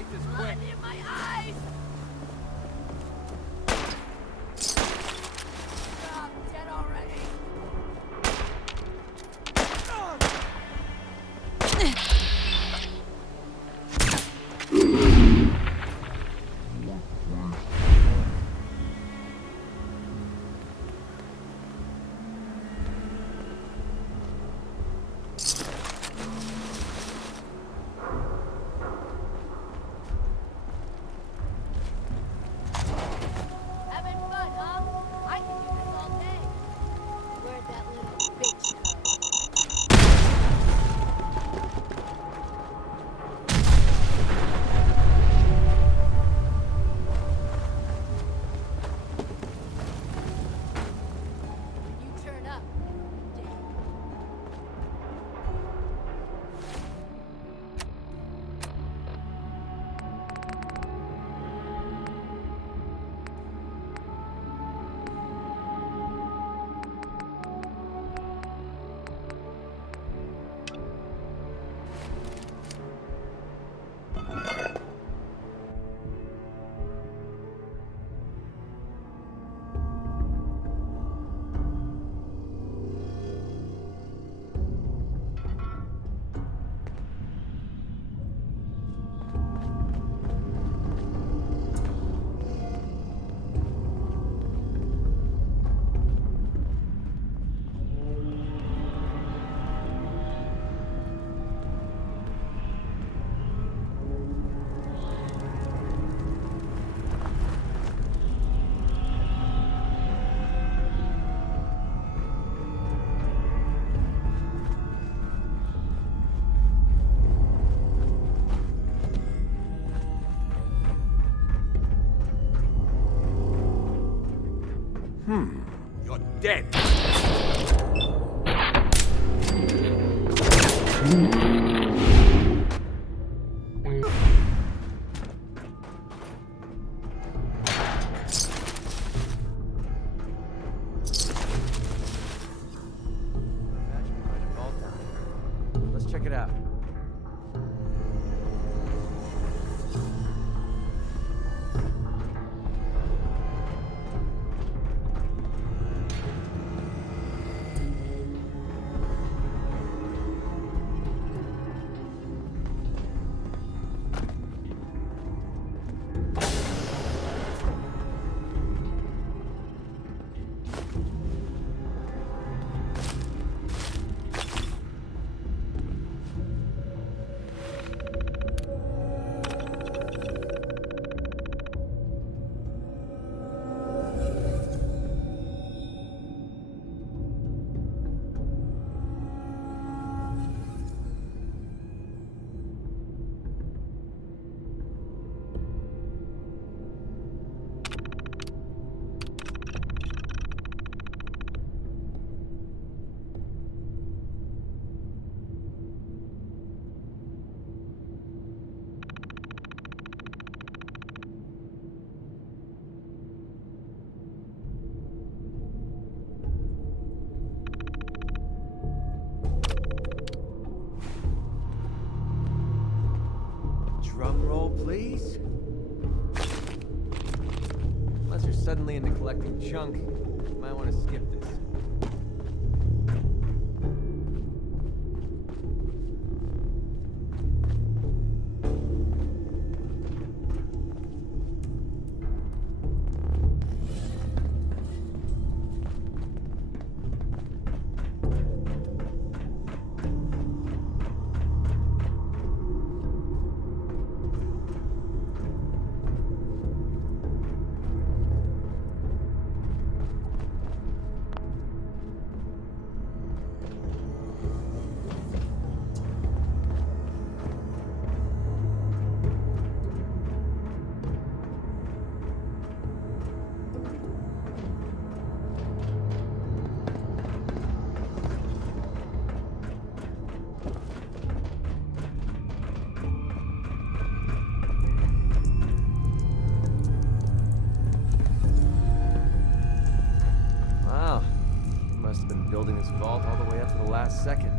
make this quick. Blood in my eyes! I'm dead already. Having fun, huh? I can do this all day. Where'd that little bitch go? You turn up. Damn. You're dead. Let's check it out. Drum roll, please. Unless you're suddenly into collecting junk, you might want to skip this. Building his vault all the way up to the last second.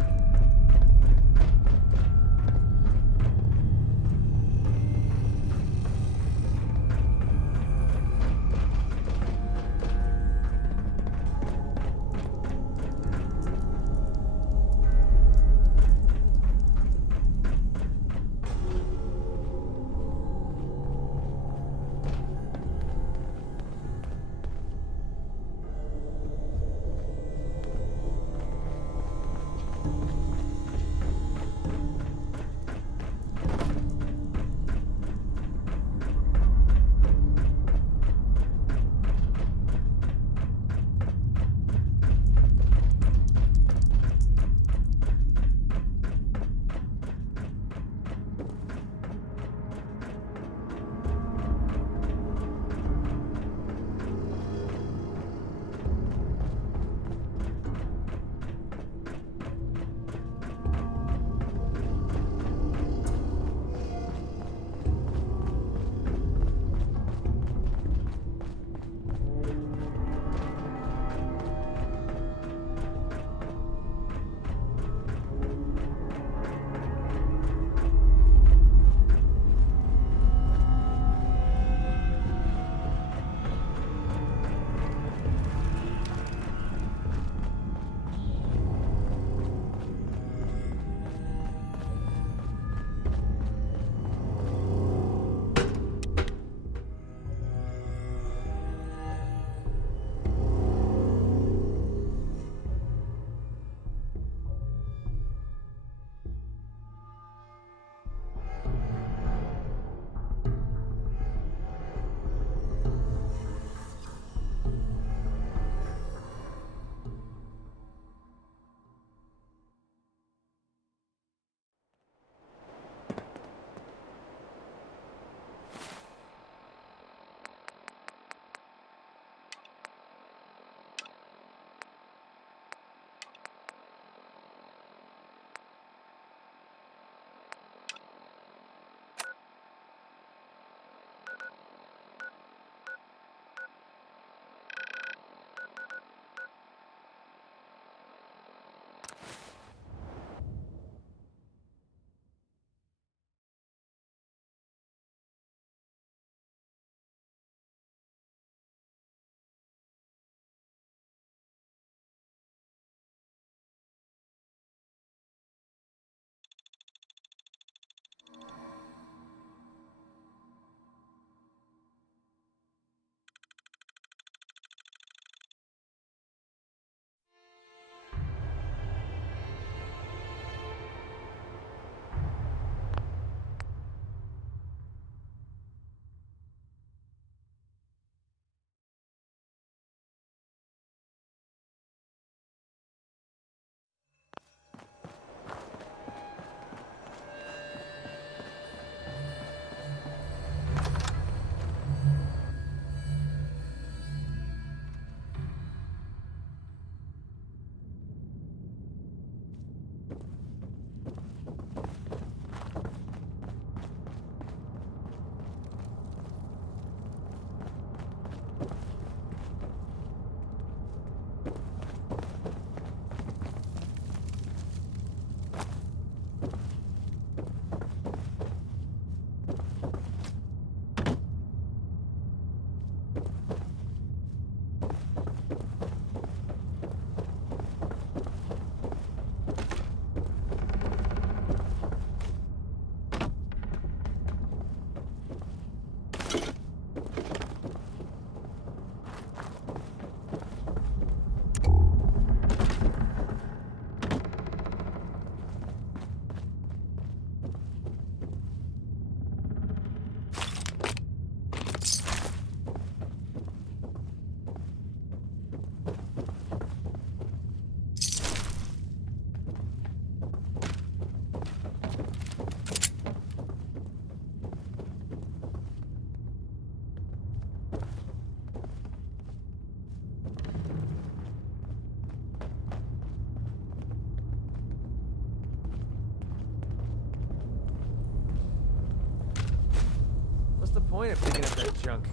point of picking up that junk?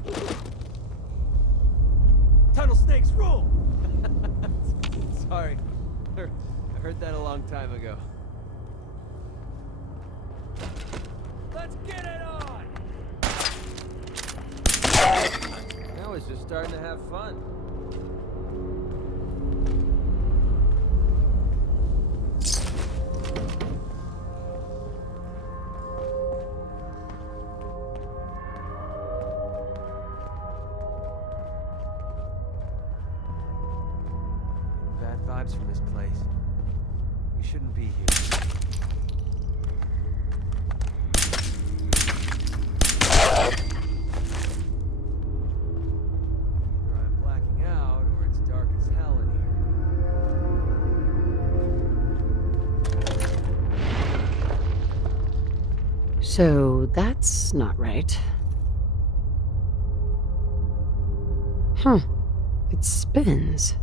Tunnel snakes rule! Sorry. I heard that a long time ago. Let's get it on! I was just starting to have fun. Bad vibes from this place. We shouldn't be here. Either I'm blacking out or it's dark as hell in here. So that's not right. Huh. It spins.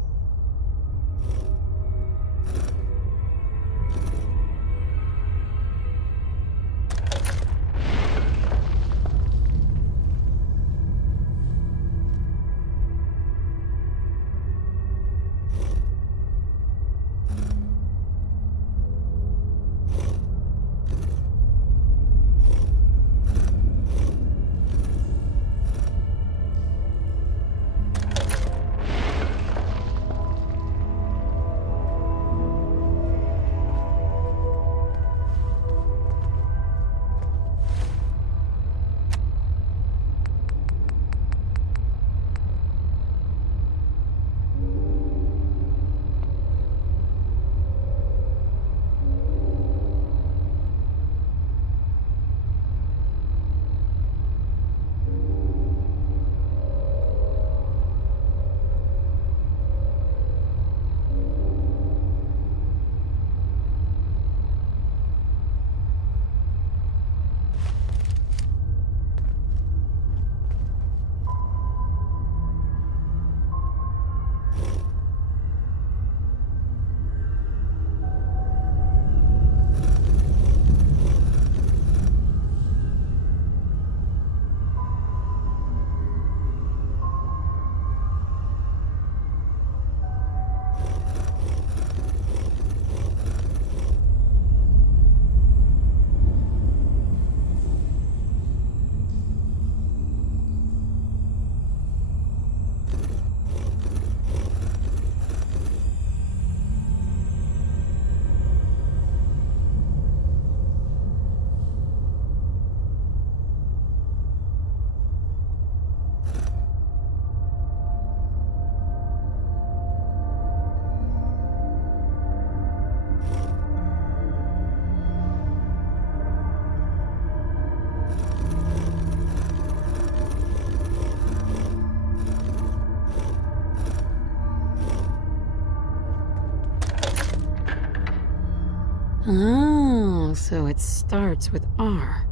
Oh, so it starts with R.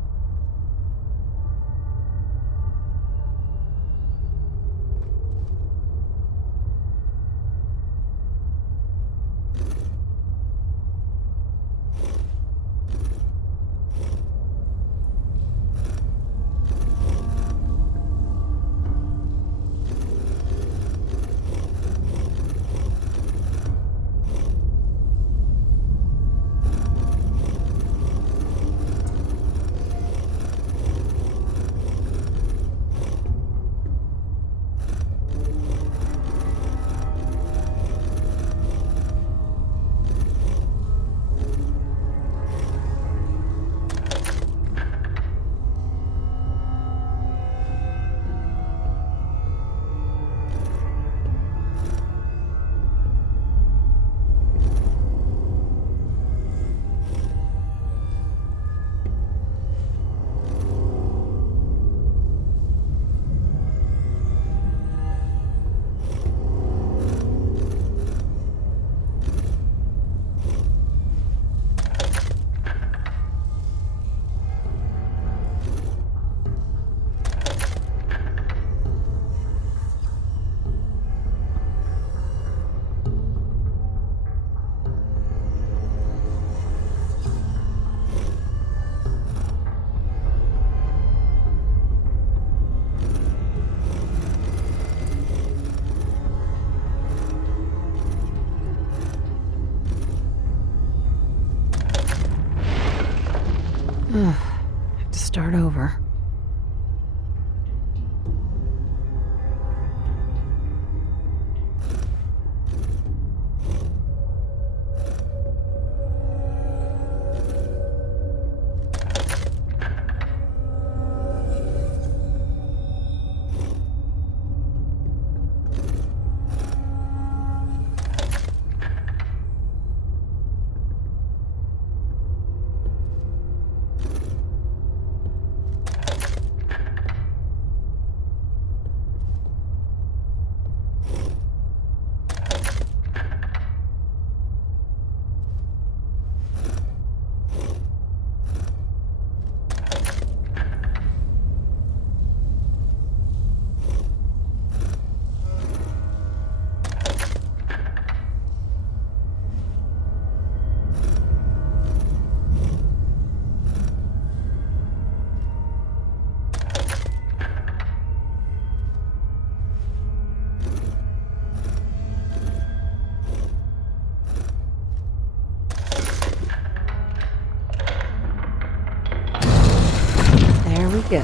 Have to start over. There we go.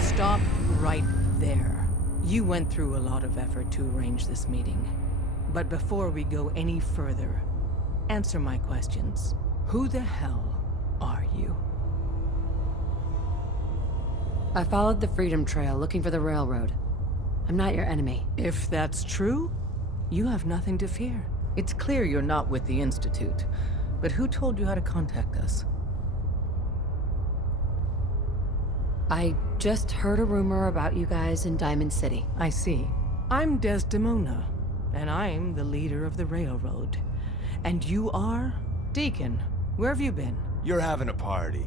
Stop right there. You went through a lot of effort to arrange this meeting. But before we go any further, answer my questions. Who the hell are you? I followed the Freedom Trail looking for the railroad. I'm not your enemy. If that's true, you have nothing to fear. It's clear you're not with the Institute. But who told you how to contact us? I just heard a rumor about you guys in Diamond City. I see. I'm Desdemona, and I'm the leader of the railroad. And you are? Deacon, where have you been? You're having a party.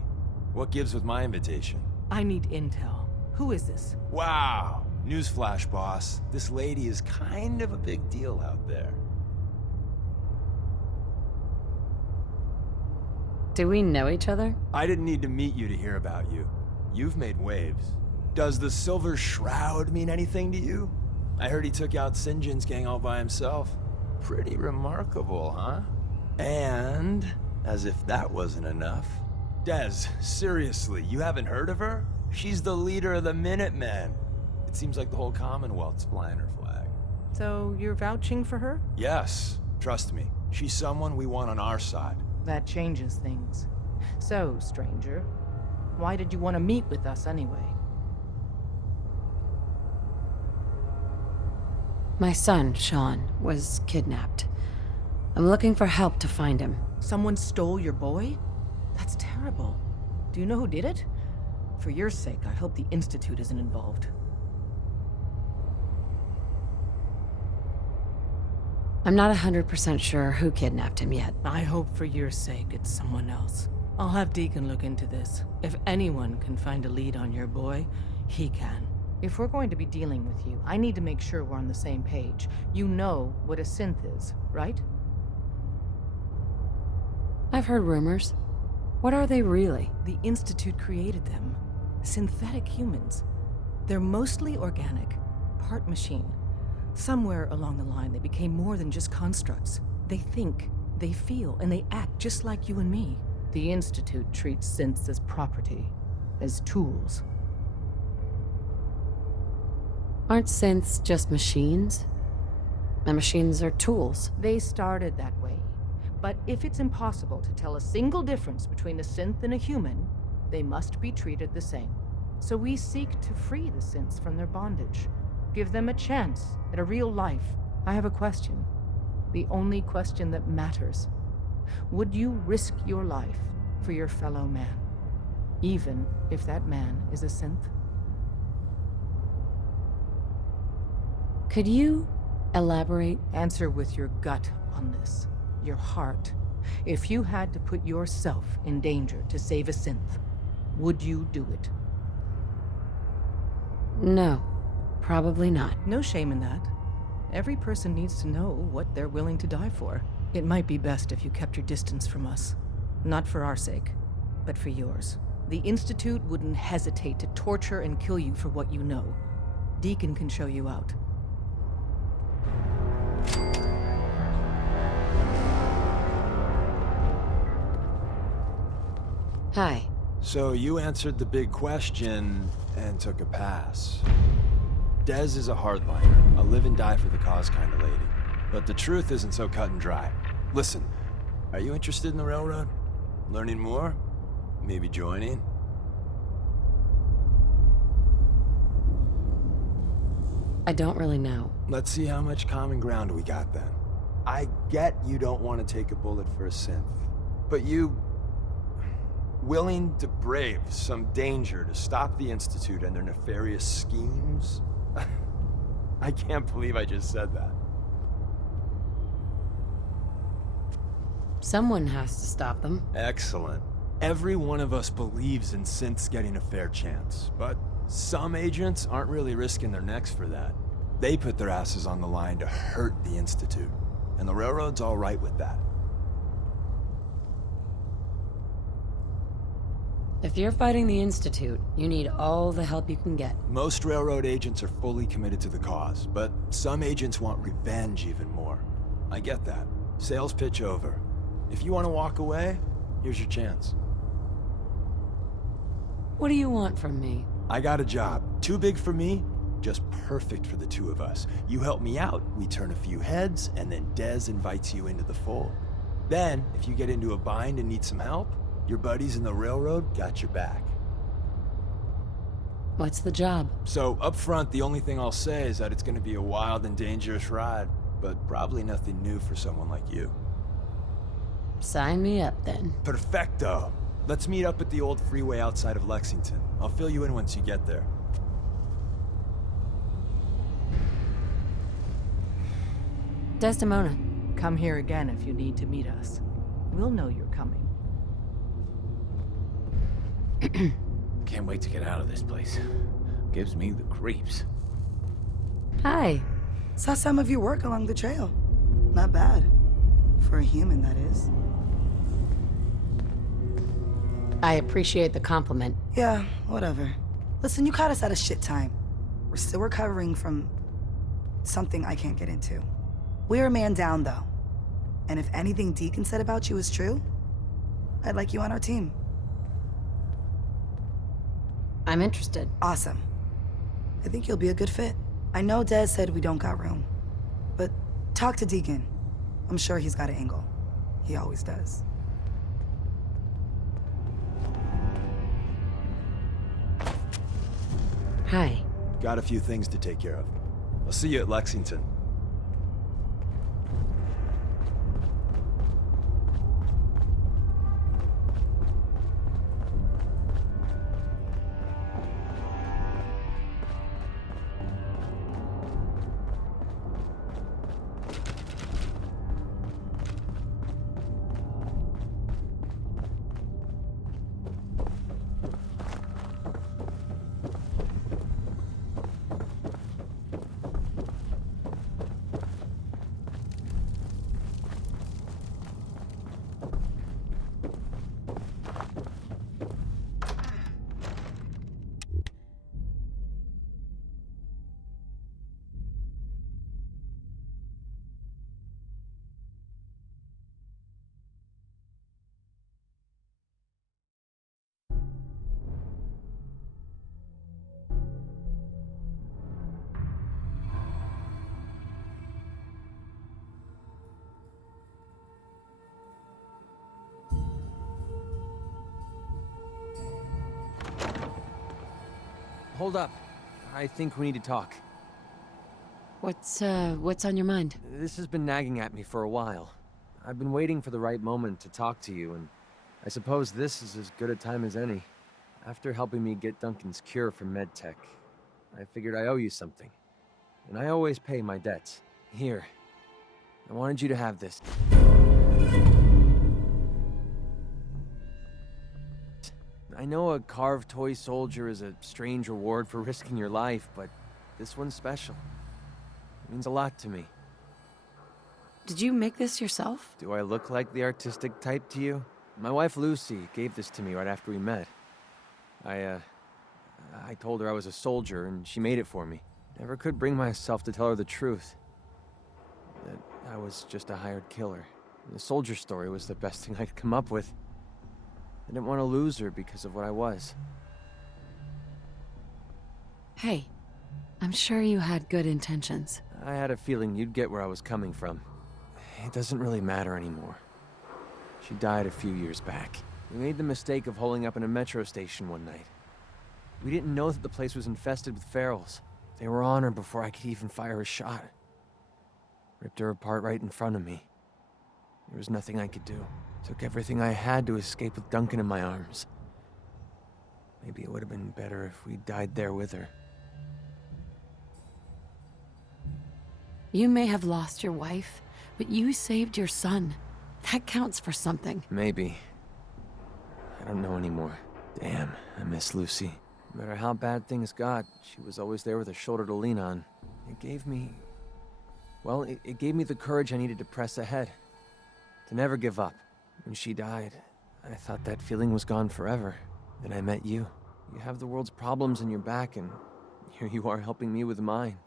What gives with my invitation? I need intel. Who is this? Wow. Newsflash, boss. This lady is kind of a big deal out there. Do we know each other? I didn't need to meet you to hear about you. You've made waves. Does the Silver Shroud mean anything to you? I heard he took out St. John's gang all by himself. Pretty remarkable, huh? And, as if that wasn't enough, Des, seriously, you haven't heard of her? She's the leader of the Minutemen. It seems like the whole Commonwealth's flying her flag. So you're vouching for her? Yes, trust me. She's someone we want on our side. That changes things. So, stranger, why did you want to meet with us anyway? My son, Sean, was kidnapped. I'm looking for help to find him. Someone stole your boy? That's terrible. Do you know who did it? For your sake, I hope the Institute isn't involved. I'm not 100% sure who kidnapped him yet. I hope for your sake it's someone else. I'll have Deacon look into this. If anyone can find a lead on your boy, he can. If we're going to be dealing with you, I need to make sure we're on the same page. You know what a synth is, right? I've heard rumors. What are they really? The Institute created them. Synthetic humans. They're mostly organic, part machine. Somewhere along the line, they became more than just constructs. They think, they feel, and they act just like you and me. The Institute treats synths as property, as tools. Aren't synths just machines? And machines are tools. They started that way. But if it's impossible to tell a single difference between a synth and a human, they must be treated the same. So we seek to free the synths from their bondage. Give them a chance at a real life. I have a question. The only question that matters. Would you risk your life for your fellow man? Even if that man is a synth? Could you elaborate? Answer with your gut on this. Your heart. If you had to put yourself in danger to save a synth, would you do it? No, probably not. No shame in that. Every person needs to know what they're willing to die for. It might be best if you kept your distance from us. Not for our sake, but for yours. The Institute wouldn't hesitate to torture and kill you for what you know. Deacon can show you out. Hi. So you answered the big question and took a pass. Dez is a hardliner, a live and die for the cause kind of lady. But the truth isn't so cut and dry. Listen, are you interested in the railroad? Learning more? Maybe joining? I don't really know. Let's see how much common ground we got then. I get you don't want to take a bullet for a synth, but you... willing to brave some danger to stop the Institute and their nefarious schemes? I can't believe I just said that. Someone has to stop them. Excellent. Every one of us believes in synths getting a fair chance, but some agents aren't really risking their necks for that. They put their asses on the line to hurt the Institute, and the Railroad's all right with that. If you're fighting the Institute, you need all the help you can get. Most Railroad agents are fully committed to the cause, but some agents want revenge even more. I get that. Sales pitch over. If you want to walk away, here's your chance. What do you want from me? I got a job. Too big for me, just perfect for the two of us. You help me out, we turn a few heads, and then Dez invites you into the fold. Then, if you get into a bind and need some help, your buddies in the Railroad got your back. What's the job? So, up front, the only thing I'll say is that it's gonna be a wild and dangerous ride, but probably nothing new for someone like you. Sign me up, then. Perfecto! Let's meet up at the old freeway outside of Lexington. I'll fill you in once you get there. Desdemona. Come here again if you need to meet us. We'll know you're coming. Can't wait to get out of this place. Gives me the creeps. Hi. Saw some of your work along the trail. Not bad. For a human, that is. I appreciate the compliment. Yeah, whatever. Listen, you caught us at a shit time. We're still recovering from something I can't get into. We're a man down, though. And if anything Deacon said about you is true, I'd like you on our team. I'm interested. Awesome. I think you'll be a good fit. I know Dez said we don't got room, but talk to Deacon. I'm sure he's got an angle. He always does. Hi. Got a few things to take care of. I'll see you at Lexington. Hold up. I think we need to talk. What's on your mind? This has been nagging at me for a while. I've been waiting for the right moment to talk to you, and I suppose this is as good a time as any. After helping me get Duncan's cure for MedTech, I figured I owe you something. And I always pay my debts. Here. I wanted you to have this. I know a carved toy soldier is a strange reward for risking your life, but this one's special. It means a lot to me. Did you make this yourself? Do I look like the artistic type to you? My wife Lucy gave this to me right after we met. I told her I was a soldier, and she made it for me. Never could bring myself to tell her the truth. That I was just a hired killer. The soldier story was the best thing I could come up with. I didn't want to lose her because of what I was. Hey, I'm sure you had good intentions. I had a feeling you'd get where I was coming from. It doesn't really matter anymore. She died a few years back. We made the mistake of holding up in a metro station one night. We didn't know that the place was infested with ferals. They were on her before I could even fire a shot. Ripped her apart right in front of me. There was nothing I could do. Took everything I had to escape with Duncan in my arms. Maybe it would have been better if we died there with her. You may have lost your wife, but you saved your son. That counts for something. Maybe. I don't know anymore. Damn, I miss Lucy. No matter how bad things got, she was always there with a shoulder to lean on. It gave me... Well, it gave me the courage I needed to press ahead. To never give up. When she died, I thought that feeling was gone forever. Then I met you. You have the world's problems in your back, and here you are helping me with mine.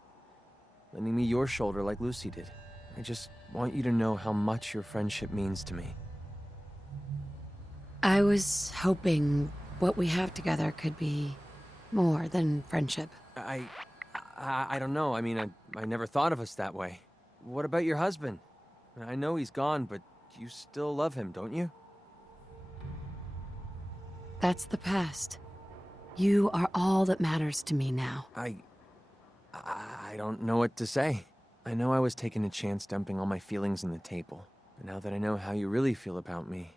Lending me your shoulder like Lucy did. I just want you to know how much your friendship means to me. I was hoping what we have together could be more than friendship. I don't know. I mean, I never thought of us that way. What about your husband? I know he's gone, but you still love him, don't you? That's the past. You are all that matters to me now. I don't know what to say. I know I was taking a chance dumping all my feelings on the table. But now that I know how you really feel about me,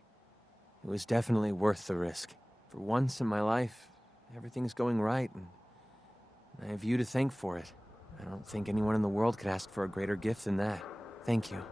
it was definitely worth the risk. For once in my life, everything's going right, and I have you to thank for it. I don't think anyone in the world could ask for a greater gift than that. Thank you.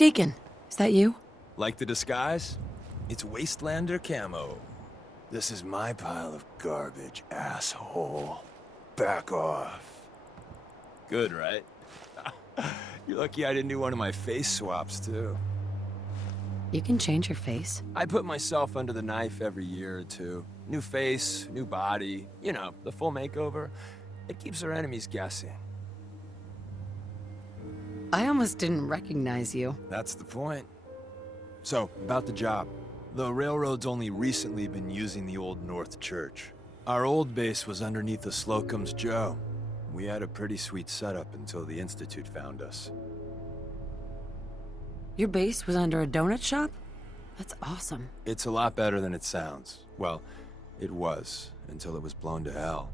Deacon, is that you? Like the disguise? It's Wastelander camo. This is my pile of garbage, asshole. Back off. Good, right? You're lucky I didn't do one of my face swaps, too. You can change your face. I put myself under the knife every year or two. New face, new body, you know, the full makeover. It keeps our enemies guessing. I almost didn't recognize you. That's the point. So, about the job. The railroad's only recently been using the Old North Church. Our old base was underneath the Slocum's Joe. We had a pretty sweet setup until the Institute found us. Your base was under a donut shop? That's awesome. It's a lot better than it sounds. Well, it was, until it was blown to hell.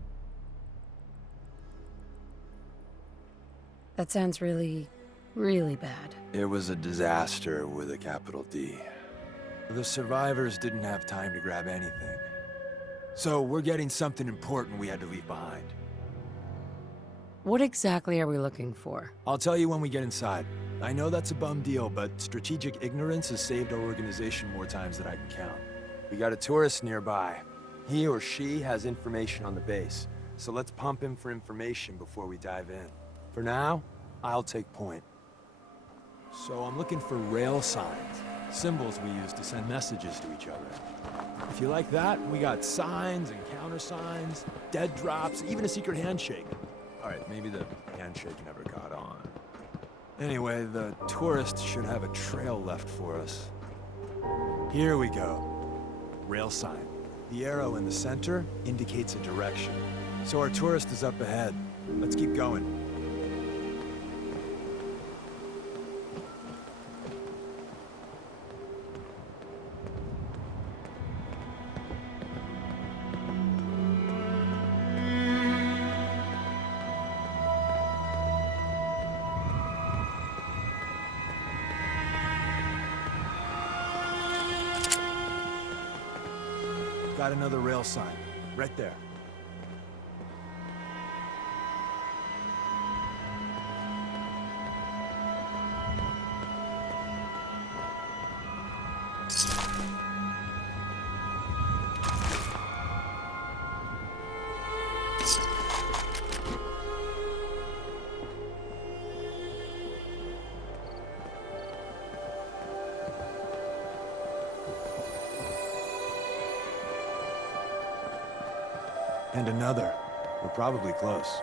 That sounds really, really bad. It was a disaster with a capital D. The survivors didn't have time to grab anything. So we're getting something important we had to leave behind. What exactly are we looking for? I'll tell you when we get inside. I know that's a bum deal, but strategic ignorance has saved our organization more times than I can count. We got a tourist nearby. He or she has information on the base, so let's pump him for information before we dive in. For now, I'll take point. So I'm looking for rail signs, symbols we use to send messages to each other. If you like that, we got signs and countersigns, dead drops, even a secret handshake. All right, maybe the handshake never got on. Anyway, the tourist should have a trail left for us. Here we go. Rail sign. The arrow in the center indicates a direction. So our tourist is up ahead. Let's keep going. Got another rail sign, right there. And another. We're probably close.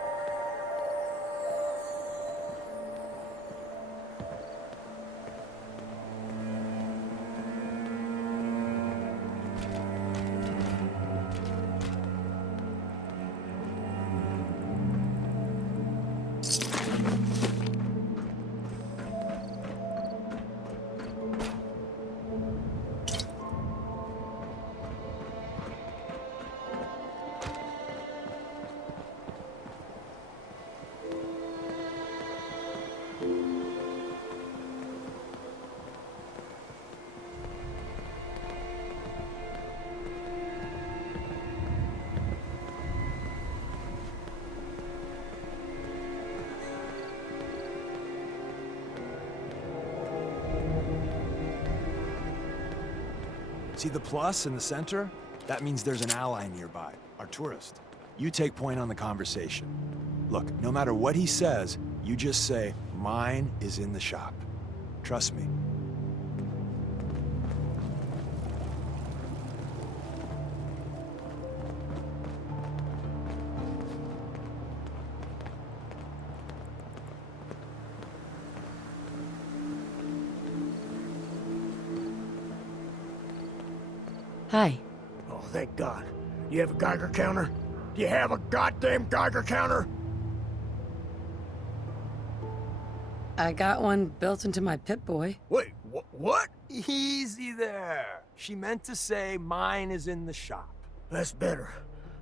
See the plus in the center? That means there's an ally nearby, our tourist. You take point on the conversation. Look, no matter what he says, you just say, "Mine is in the shop." Trust me. Hi. Oh, thank God. You have a Geiger counter? Do you have a goddamn Geiger counter? I got one built into my Pip-Boy. Wait, what? Easy there. She meant to say, "Mine is in the shop." That's better.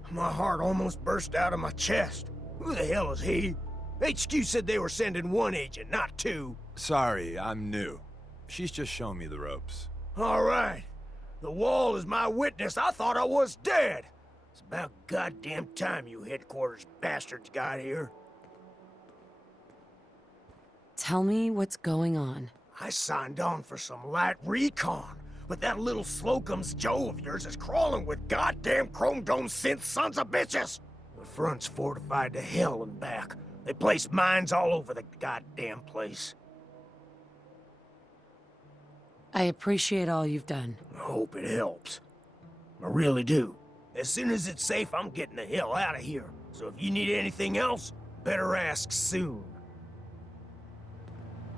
My heart almost burst out of my chest. Who the hell is he? HQ said they were sending one agent, not two. Sorry, I'm new. She's just showing me the ropes. All right. The wall is my witness. I thought I was dead. It's about goddamn time you headquarters bastards got here. Tell me what's going on. I signed on for some light recon, but that little Slocum's Joe of yours is crawling with goddamn chrome dome synth sons of bitches! The front's fortified to hell and back. They placed mines all over the goddamn place. I appreciate all you've done. I hope it helps. I really do. As soon as it's safe, I'm getting the hell out of here. So if you need anything else, better ask soon.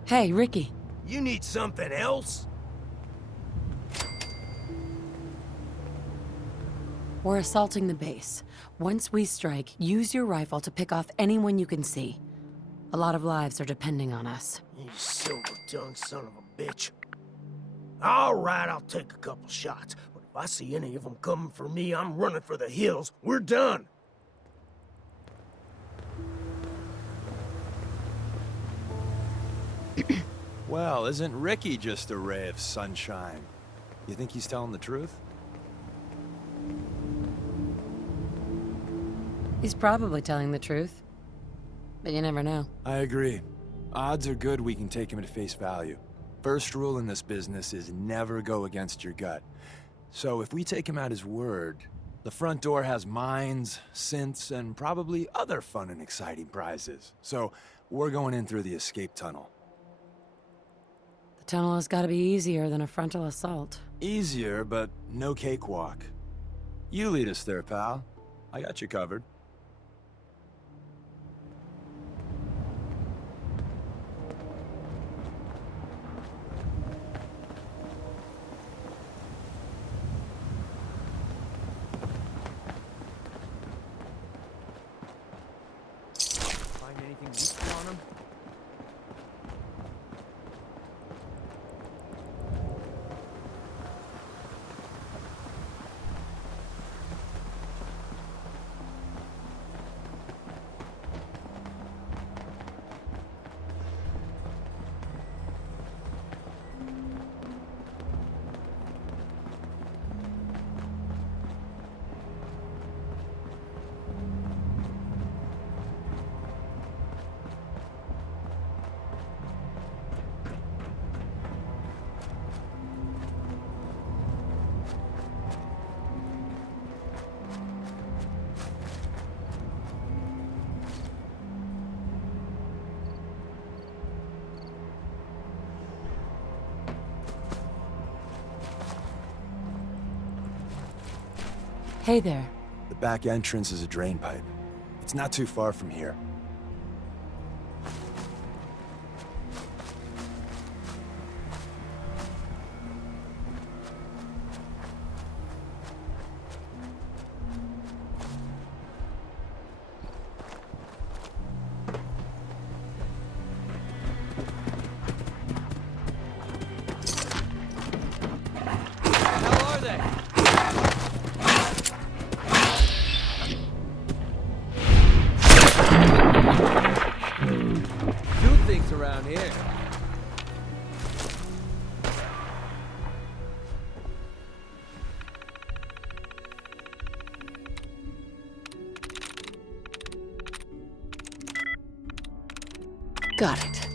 Hey, Ricky. You need something else? We're assaulting the base. Once we strike, use your rifle to pick off anyone you can see. A lot of lives are depending on us. You silver-tongued son of a bitch. All right, I'll take a couple shots. But if I see any of them coming for me, I'm running for the hills. We're done. Well, isn't Ricky just a ray of sunshine? You think he's telling the truth? He's probably telling the truth. But you never know. I agree. Odds are good we can take him at face value. First rule in this business is never go against your gut. So if we take him at his word, the front door has mines, synths, and probably other fun and exciting prizes. So we're going in through the escape tunnel. The tunnel has got to be easier than a frontal assault. Easier, but no cakewalk. You lead us there, pal. I got you covered. Find anything useful on him? Hey there. The back entrance is a drain pipe. It's not too far from here. How are they? Do things around here. Got it.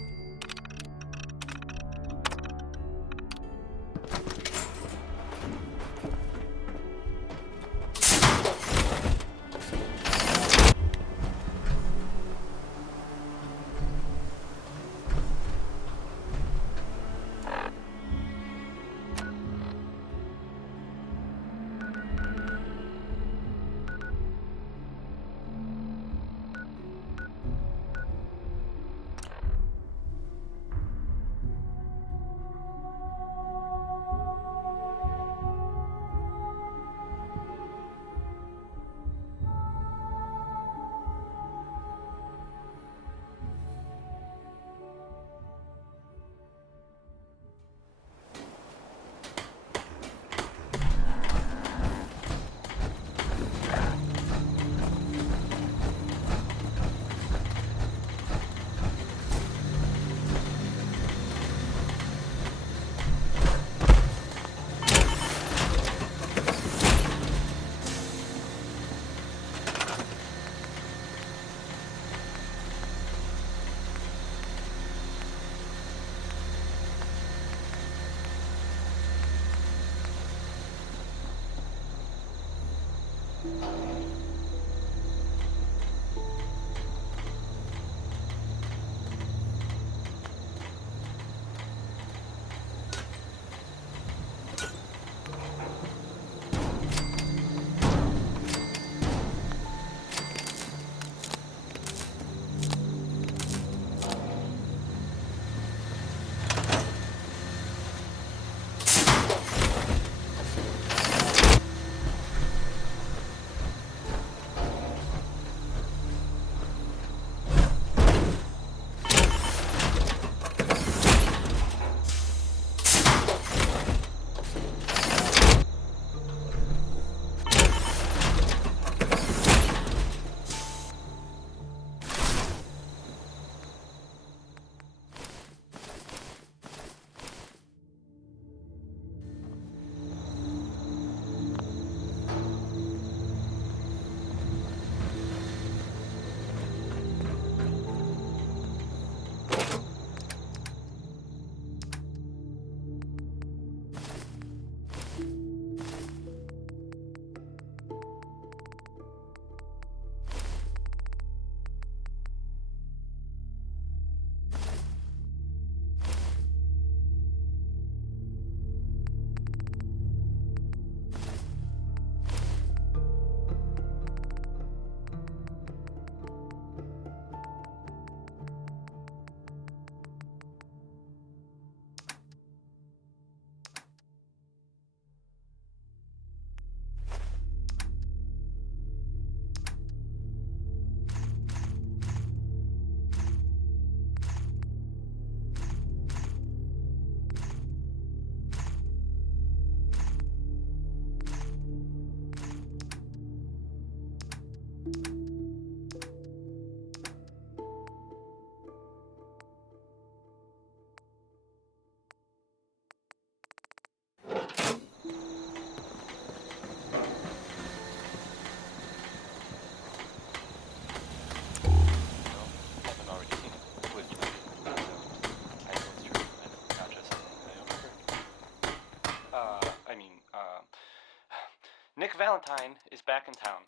Nick Valentine is back in town.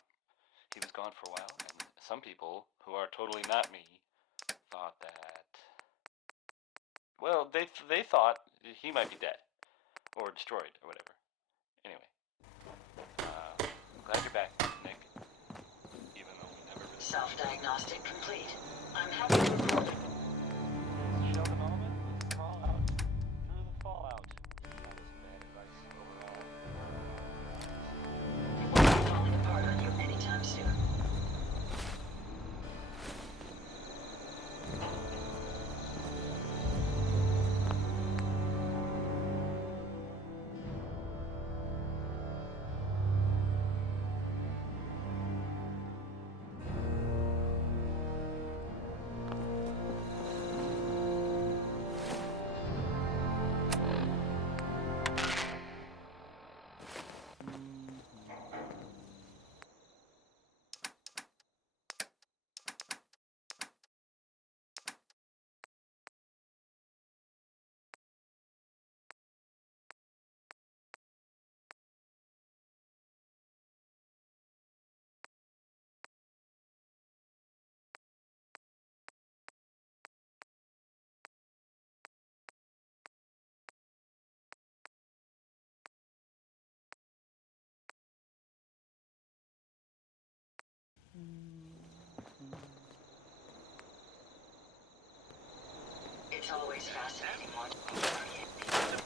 He was gone for a while, and some people, who are totally not me, thought that... Well, they thought he might be dead. Or destroyed, or whatever. Anyway. I'm glad you're back, Nick. Even though we never really... Self-diagnostic complete. I'm happy to report. Shell development is crawl out through the fallout. That was bad advice overall. We won't be falling apart on you anytime soon. It's always fascinating watching you create these.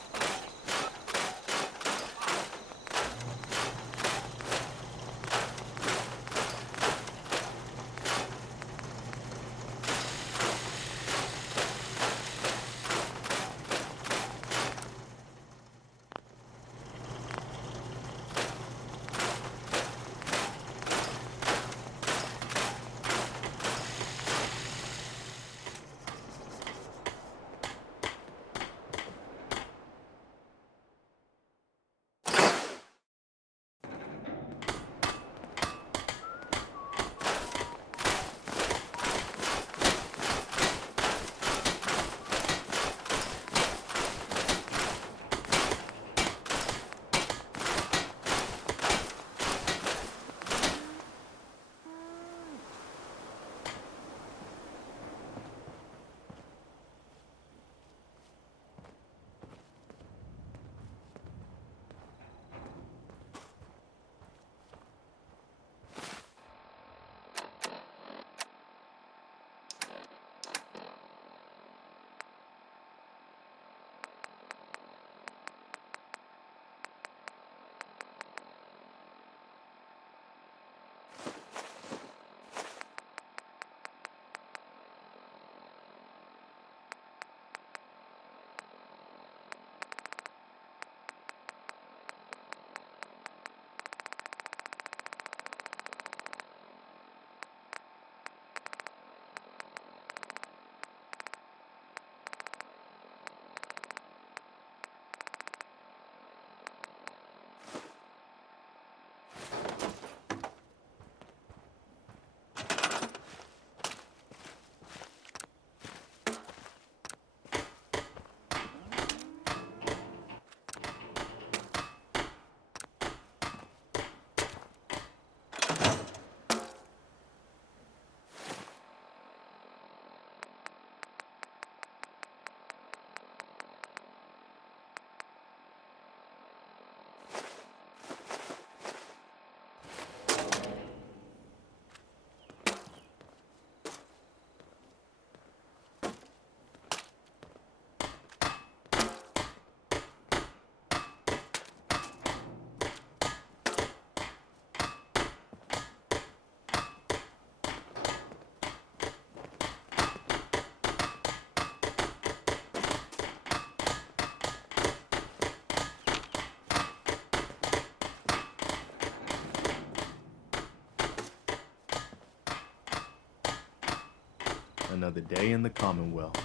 Another day in the Commonwealth.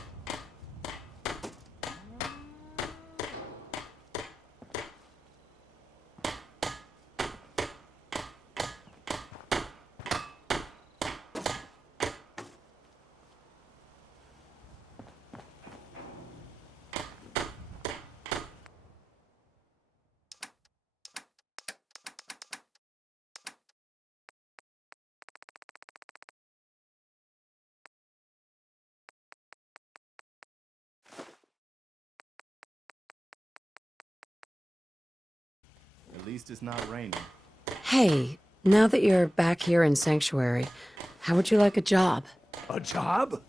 At least it's not raining. Hey, now that you're back here in Sanctuary, how would you like a job? A job?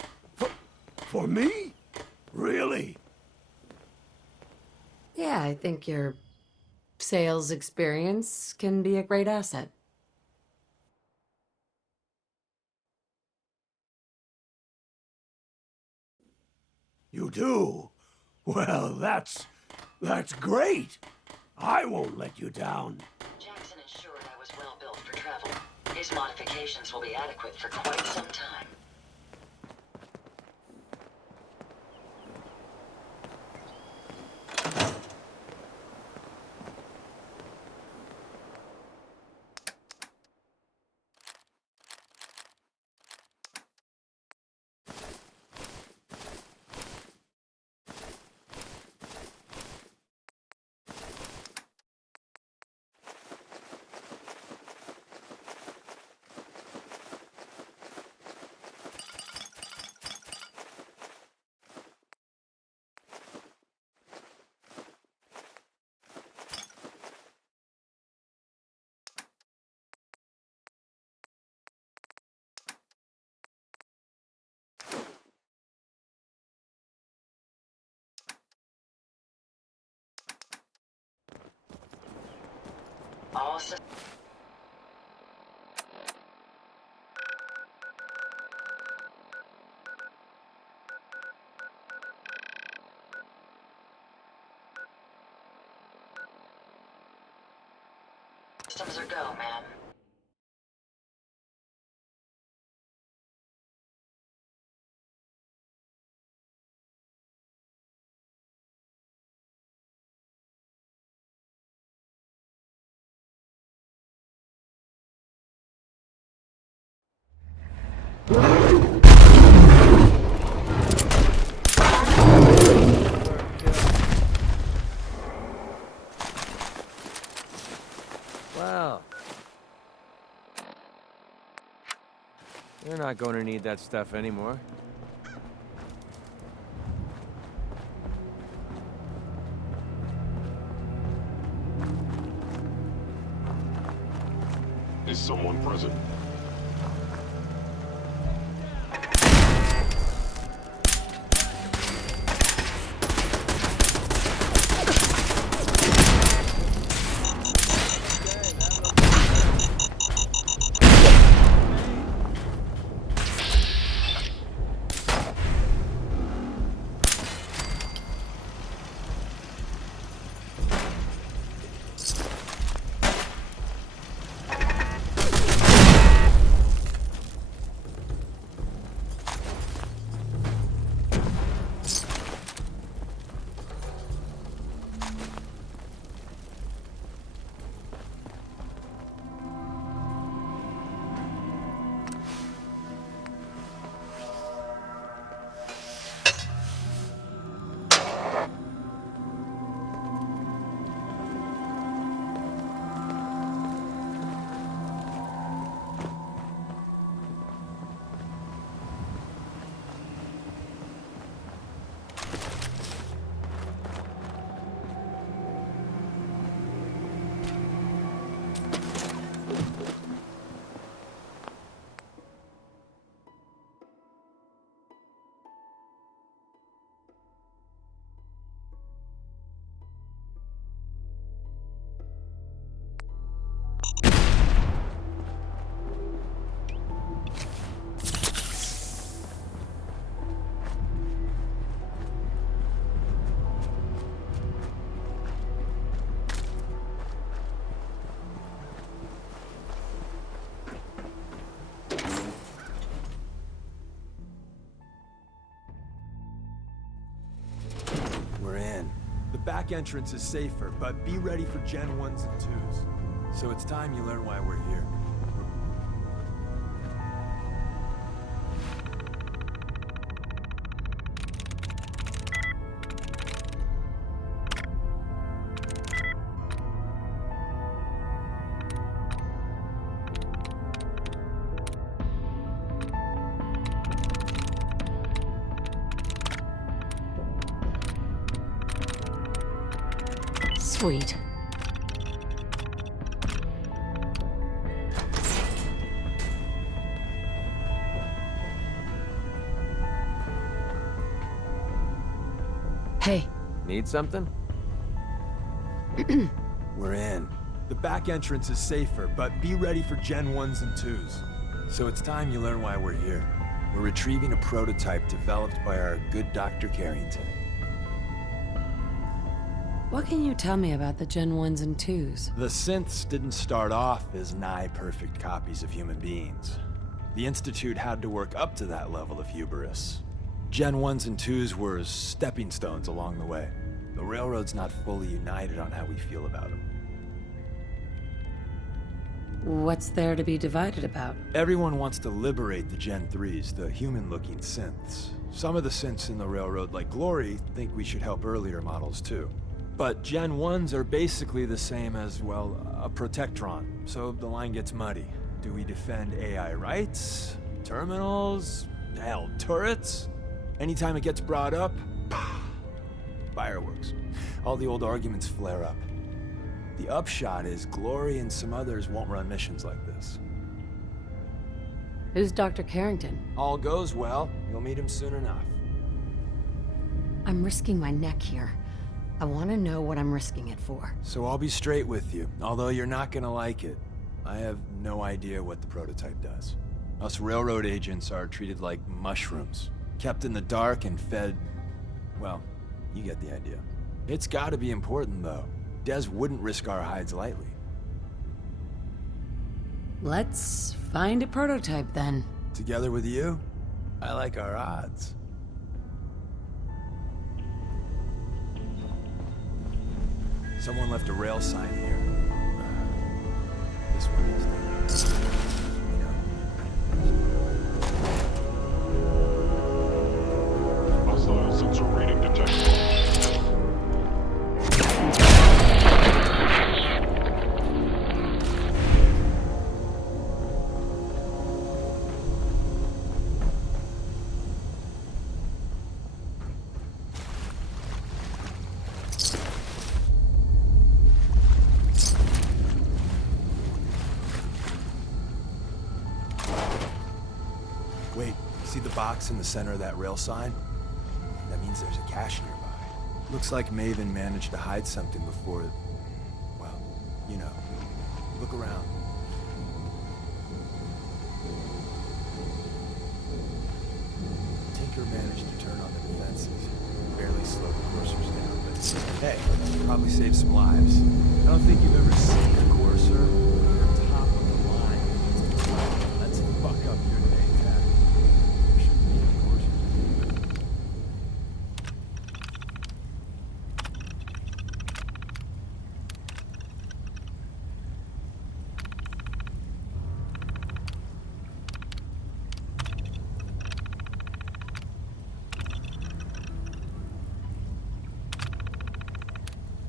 For me? Really? Yeah, I think your sales experience can be a great asset. You do? Well, that's great. I won't let you down. Jackson ensured I was well built for travel. His modifications will be adequate for quite some time. All systems are go, ma'am. Well, you're not going to need that stuff anymore. Is someone present? back entrance is safer, but be ready for Gen 1s and 2s. So it's time you learn why we're here. Sweet. Hey. Need something? We're in. The back entrance is safer, but be ready for Gen 1s and 2s. So it's time you learn why we're here. We're retrieving a prototype developed by our good Dr. Carrington. What can you tell me about the Gen 1s and 2s? The synths didn't start off as nigh-perfect copies of human beings. The Institute had to work up to that level of hubris. Gen 1s and 2s were stepping stones along the way. The Railroad's not fully united on how we feel about them. What's there to be divided about? Everyone wants to liberate the Gen 3s, the human-looking synths. Some of the synths in the Railroad, like Glory, think we should help earlier models too. But Gen 1s are basically the same as, well, a Protectron, so the line gets muddy. Do we defend AI rights? Terminals? Hell, turrets? Anytime it gets brought up, fireworks. All the old arguments flare up. The upshot is Glory and some others won't run missions like this. Who's Dr. Carrington? All goes well, you'll meet him soon enough. I'm risking my neck here. I want to know what I'm risking it for. So I'll be straight with you, although you're not gonna like it. I have no idea what the prototype does. Us Railroad agents are treated like mushrooms, kept in the dark and fed... well, you get the idea. It's gotta be important, though. Des wouldn't risk our hides lightly. Let's find a prototype, then. Together with you, I like our odds. Someone left a rail sign here. This one is dangerous. Hostile sensor reading detected. Wait, see the box in the center of that rail sign? That means there's a cache nearby. Looks like Maven managed to hide something before... well, you know. Look around. Tinker managed to turn on the defenses. Barely slowed the coursers down, but hey, probably saved some lives. I don't think you've ever seen a courser. They're top of the line. Let's fuck up your day, Ted. There shouldn't be any coursers.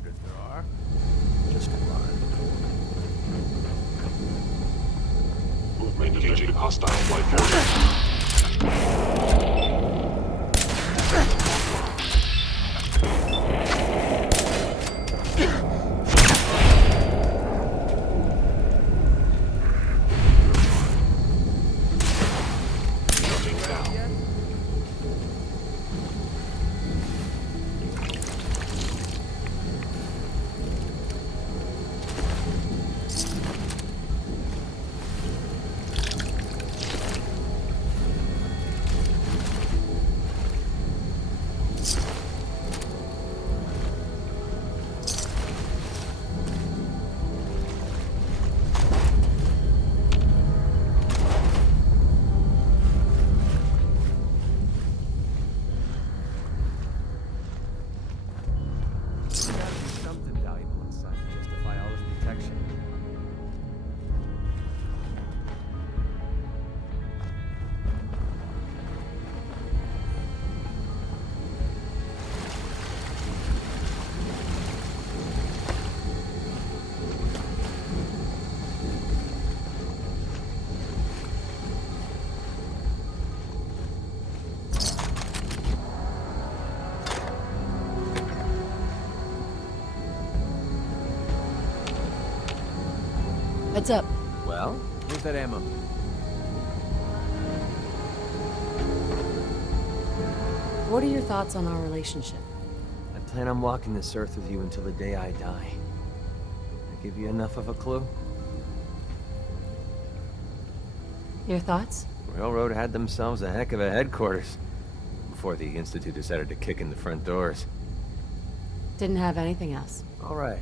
If there are, just run. Movement detected. Hostile flight forward. Shutting down. What's up? Well, here's that ammo. What are your thoughts on our relationship? I plan on walking this earth with you until the day I die. I give you enough of a clue? Your thoughts? Railroad had themselves a heck of a headquarters before the Institute decided to kick in the front doors. Didn't have anything else. All right.